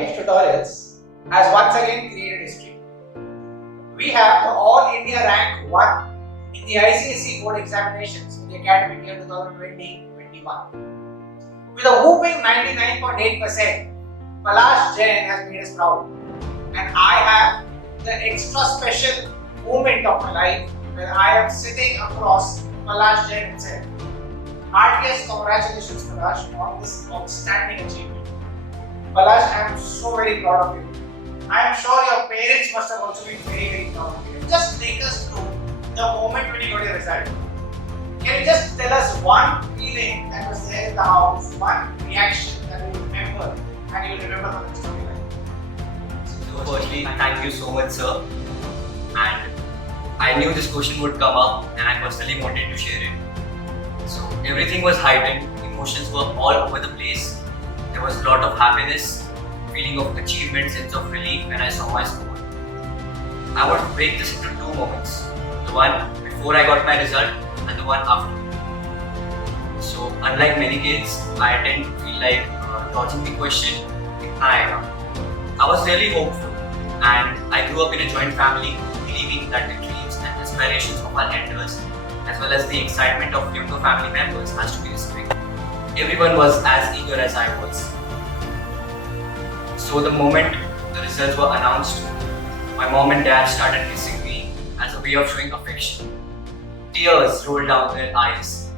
Mahesh Tutorials has once again created history. We have the All India rank 1 in the ICSE board examinations in the academic year 2020-21. With a whooping 99.8%, Palash Jain has made us proud. And I have the extra special moment of my life where I am sitting across Palash Jain himself. Heartiest congratulations, Palash, on this outstanding achievement. Palash, I am so very proud of you. I am sure your parents must have also been very, very proud of you. Just take us through the moment when you got your result. Can you just tell us one feeling that was there in the house, one reaction that you remember and you will remember for the rest of your life? So firstly, thank you so much, sir. And I knew this question would come up and I personally wanted to share it. So everything was heightened, emotions were all over the place. There was a lot of happiness, feeling of achievement, sense of relief when I saw my score. I want to break this into two moments. The one before I got my result and the one after. So unlike many kids, I didn't feel like dodging the question. I was really hopeful and I grew up in a joint family believing that the dreams and aspirations of our elders as well as the excitement of younger family members has to be respected. Everyone was as eager as I was. So the moment the results were announced, my mom and dad started kissing me as a way of showing affection. Tears rolled down their eyes.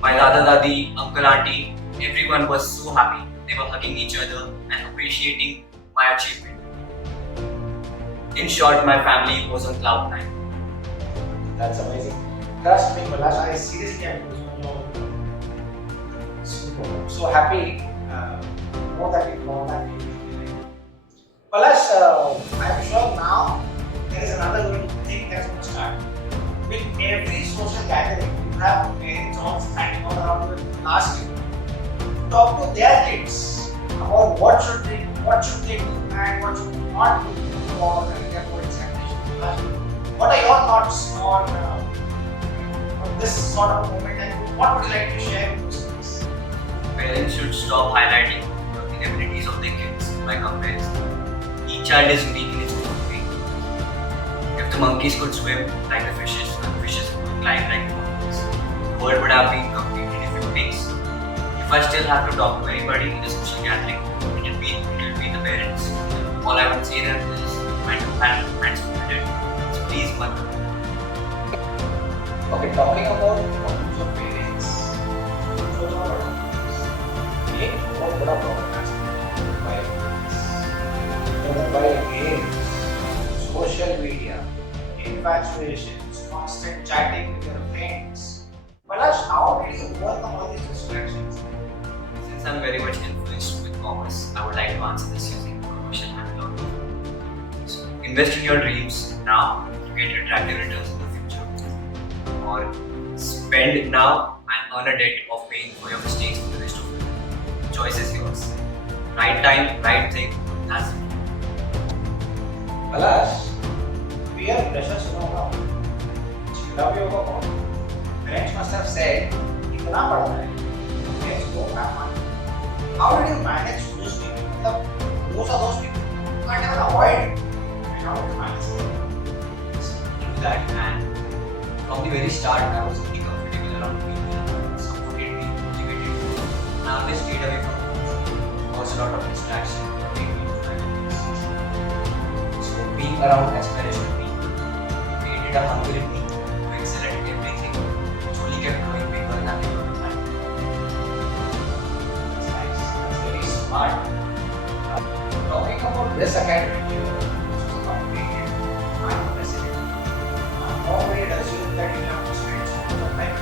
My dada dadi, uncle auntie, everyone was so happy. They were hugging each other and appreciating my achievement. In short, my family was on cloud nine. That's amazing. Trust me, Palash, I seriously am so happy. More that you know that you Palash, I'm sure now there is another good thing that's going to start. With every social gathering, you have parents all standing all around you and asking to talk to their kids about what should they do and what should they not do for their board examination. What are your thoughts on this sort of moment and what would you like to share with us? Parents should stop highlighting the abilities of their kids by comparison. Each child is unique in its own way. If the monkeys could swim like the fishes and the fishes could climb like the monkeys, the world would have been completely different place. If I still have to talk to anybody in a social gathering, it will be the parents. All I would say then is mental health and spirit. So please, mother. Okay, talking about the problems of parents. What would have problems? Mobile games, social media, infatuations, constant chatting with your friends. Palash, how did you overcome all these distractions? Since I'm very much influenced with commerce, I would like to answer this using commercial analogy. So, invest in your dreams now to get attractive returns in the future. Or spend now and earn a debt of paying for your mistakes for the rest of your life. The choice is yours. Right time, right thing, that's it. Palash, peer pressure सुनो ना, love yoga कौन? Parents must have said, इतना पढ़ना है, let's go have fun. How did you manage those people? Those are those people you can't even avoid. And how did you manage them? To that, and from the very start, I was really comfortable around people, supported me, motivated me. I always stayed away from them. There was a lot of distraction. Being around aspirational people created a hunger in me to excel at everything, which only kept growing bigger and bigger with time. That's nice. That's very smart. Talking about this academic year, which is completed, I'm president. Nobody assumed that you have to spend so much of time.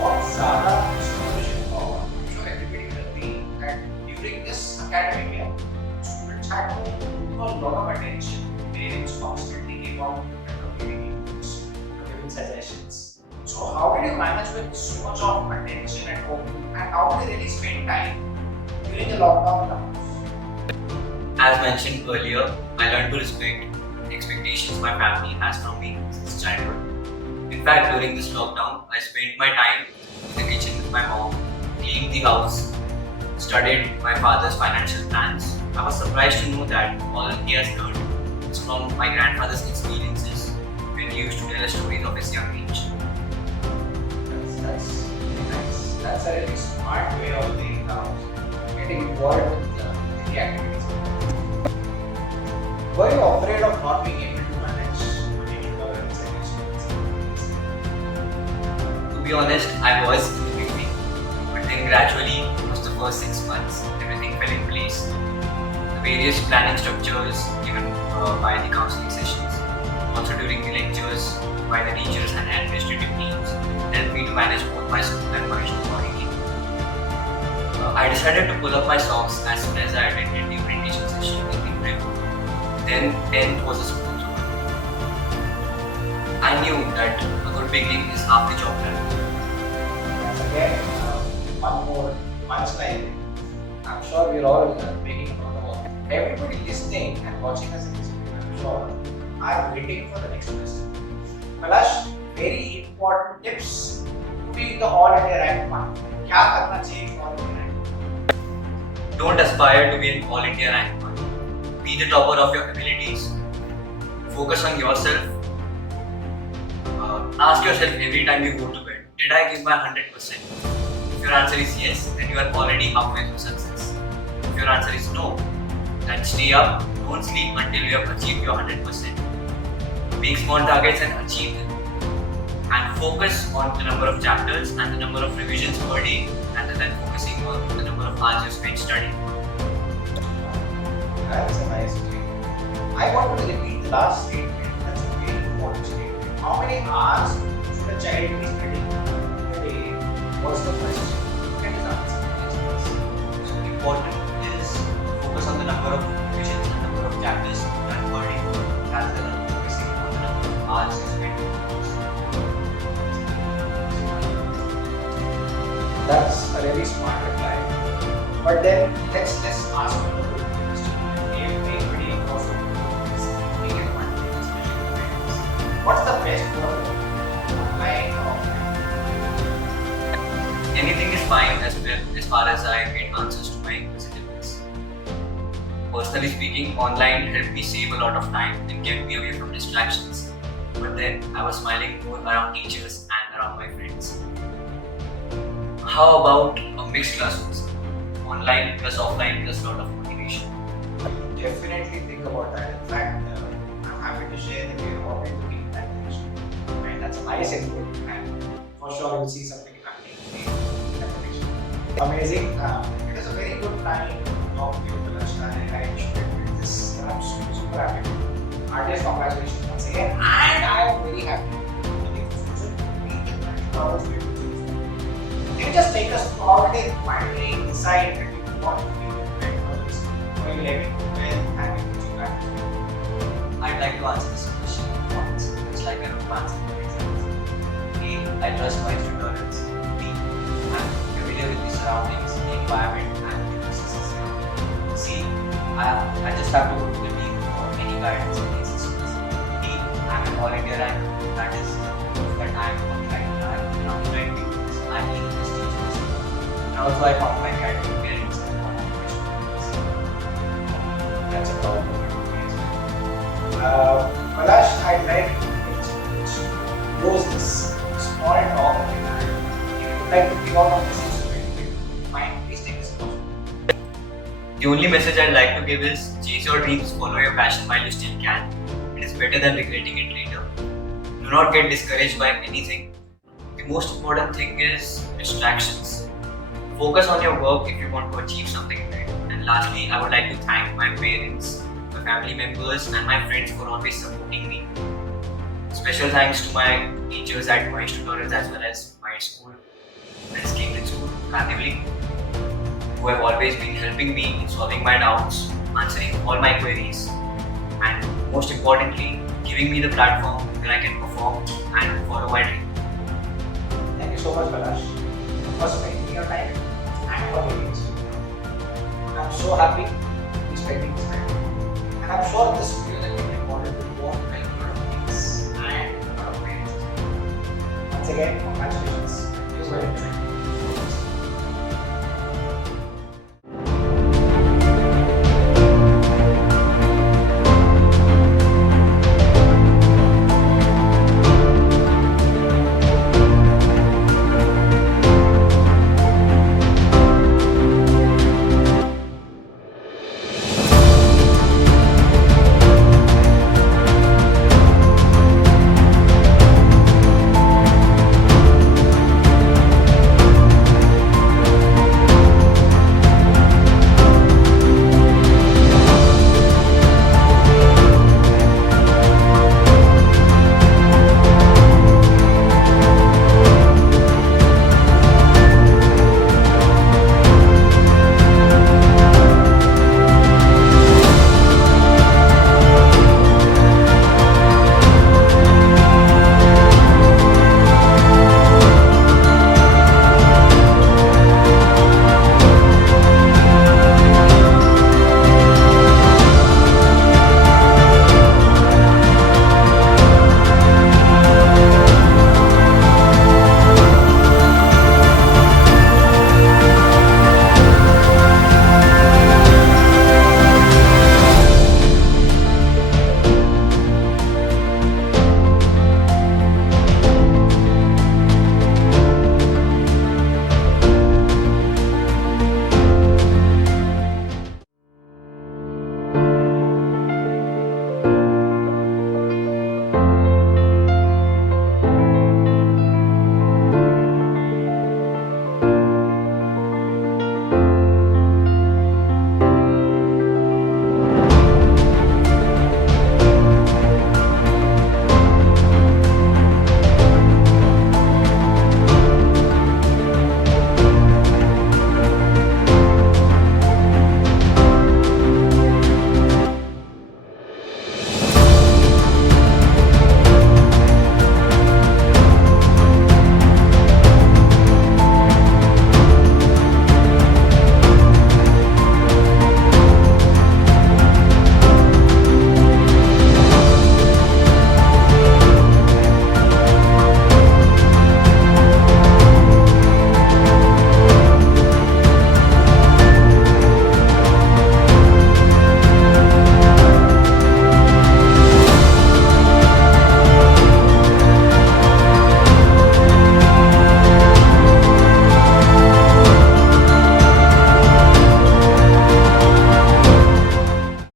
What's Zara solution for? I'm sure everybody will agree that during this academic year, students had to a lot of attention. Parents constantly gave out giving suggestions. So how did you manage with so much of attention at home and how did you really spend time during the lockdown times? As mentioned earlier, I learned to respect the expectations my family has from me since childhood. In fact, during this lockdown, I spent my time in the kitchen with my mom, cleaning the house, studied my father's financial plans, I was surprised to know that all he has learned is from my grandfather's experiences when he used to tell us stories of his young age. That's really nice. That's a really smart way of being getting involved with the activities. Were you afraid of not being able to manage money tolerance and expenses? To be honest, I was in the beginning, but then gradually, was the first 6 months, everything fell in place. The various planning structures given by the counseling sessions, also during the lectures by the teachers and administrative teams, helped me to manage both my school and my accordingly. I decided to pull up my socks as soon as I attended the orientation session in April. Then 10th was a school tour. I knew that a good beginning is half the job done. Once again, one more punchline. I'm sure we're all making a note of it. Everybody listening and watching us in this video, I'm sure, are waiting for the next question. Palash, very important tips to be the All India Rank 1. क्या करना चाहिए All India Rank? Don't aspire to be an All India Rank 1. Be the topper of your abilities. Focus on yourself. Ask yourself every time you go to bed, did I give my 100%? If your answer is yes, then you are already halfway to success. If your answer is no, then stay up, don't sleep until you have achieved your 100%. Make small targets and achieve them. And focus on the number of chapters and the number of revisions per day rather than focusing on the number of hours you spend studying. That's a nice statement. I want to repeat the last statement. That's a very important statement. How many hours should a child be studying a day? Was the question. Can you answer this? So important is focus on the number of revisions and number of chapters done per day rather than focusing on the number of hours you spend. That's a really smart reply. But then let's ask another question. Everybody also is looking at one thing, especially the parents. What's the best mode? Online or offline? Anything is fine as far as I get answers to my inquisitiveness. Personally speaking, online helped me save a lot of time and kept me away from distractions. But then I was smiling more around teachers and around my friends. How about a mixed classroom? Online plus offline plus lot of motivation. Definitely think about that. In fact, I'm happy to share that we're already looking at that direction. And that's a nice input. And for sure, you'll see something happening in that direction. Amazing. It was a very good time talking to you, Palash. I enjoyed this. I'm super happy. Artist, congratulations once again. And I am very happy. Can you just take us through how did you finally decide that you want to be with others? Or you living with having to do that? I'd like to answer this question once. It's like a romance in the exams. A. I trust my tutorials. B. I'm familiar with the surroundings, the environment, and the processes. C. I just have to go to the team for any guidance and assistance. D. I'm an all India rank. That is that I'm on the right track and I'm trying to I'm in this teachers. And also I found my academic parents and one of my students. That's a powerful experience. Palash, I'd like to close this small talk that we had. If you would like to give out a message to anyone, fine, please take this close. The only message I'd like to give is chase your dreams, follow your passion while you still can. It is better than regretting it later. Do not get discouraged by anything. The most important thing is distractions. Focus on your work if you want to achieve something great. And lastly, I would like to thank my parents, my family members and my friends for always supporting me. Special thanks to my teachers at Mahesh tutorials as well as my school, that's Cambridge School, KANDIVALI, who have always been helping me in solving my doubts, answering all my queries, and most importantly, giving me the platform where I can perform and follow my dream. Thank you so much, Palash, for spending your time and for giving this video. I'm so happy to be spending this time. And I'm sure this video that we recorded will go on like a lot of things and a lot of parents. Once again,